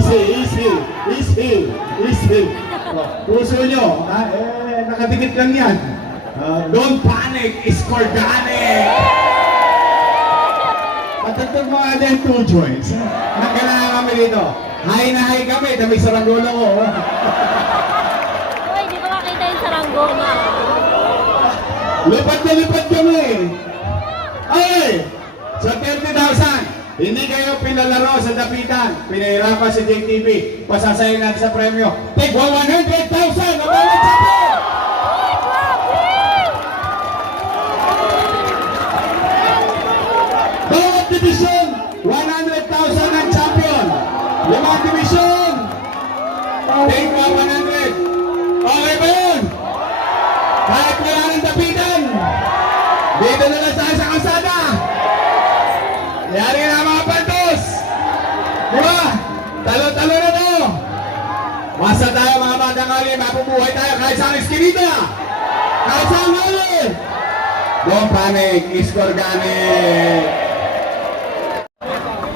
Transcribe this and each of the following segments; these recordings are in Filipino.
Easy. Puso nyo, nakadikit lang yan. Don't panic, score organic. Patagtag mo nga din 2 joints. Nagkailangan kami dito. High na high kami, dami saranggola ko. Uy, di ba makita yung saranggola? Lipad na lipad kami. Ay! Sa 30,000. Hindi kayo pinalaro sa dapitan. Pinahirapan si JTV. Pasasayin natin sa premyo. Take 100,000 na bawat champion! Bawat division, 100,000 ang champion. 5 division. Take 100. Okay ba yun? Kahit wala ng dapitan. Dito na lang tayo sa kalsada. Yari na mga pantos! Diba? Talo-talo na to! Masa tayo mga batang kali, mapubuhay tayo kahit saan iskinita! Kahit saan hali! Don't panic, score organic!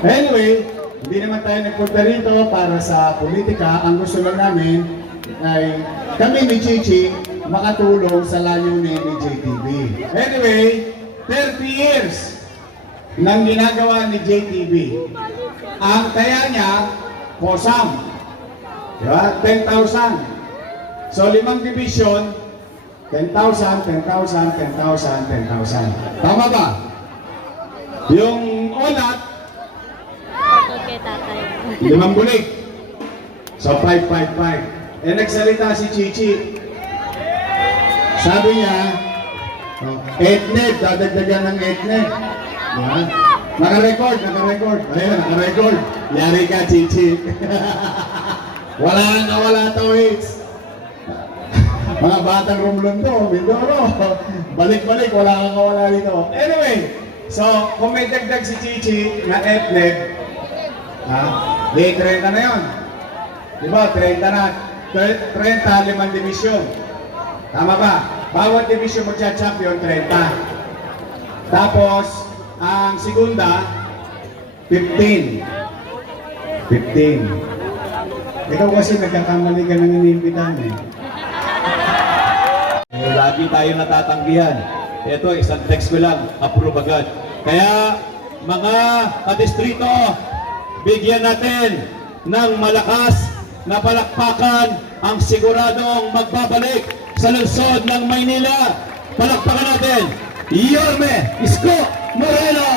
Anyway, hindi naman tayo nagpunta rito para sa politika. Ang gusto lang namin ay kami ni Chichi makatulong sa layunin ni JTV. Anyway, 30 years nang ginagawa ni JTV. Ang kaya niya, posam. Diba? 10,000. So, 5 division, 10,000. Tama ba? Yung olat, Ito kay tatay. 5 bulik. So, 5. Nagsalita si Chichi. Sabi niya, etnet, dadagdagan ng etnet. Diba? Naka-record. Ayun, naka-record. Yari ka, Chichi. Wala to, Hicks. Mga batang Romlondo, Mindoro. Balik-balik, wala kang kawala dito. Anyway, so, kung may dagdag si Chichi na etnet, di 30 na yun. Diba, 30 na. 30, 5 division. Tama ba? Bawat division magcha-champion, 30. Tapos, ang segunda, 15. Ikaw kasi nagkakamali ka ng inimbitan eh. Lagi tayo natatanggihan. Ito, isang text ko lang, approve agad. Kaya, mga kadistrito, bigyan natin ng malakas na palakpakan ang siguradong magbabalik sa lungsod ng Maynila. Palakpakan natin, Yorme Isko Moreno!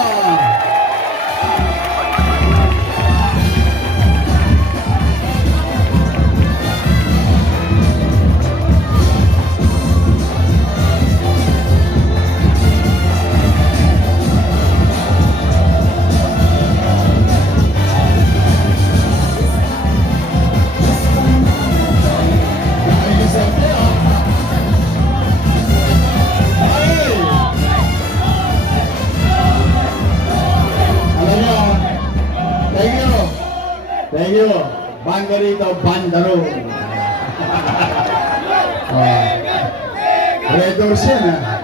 Thank you. Banda rito, bandaro. Red Doors yan,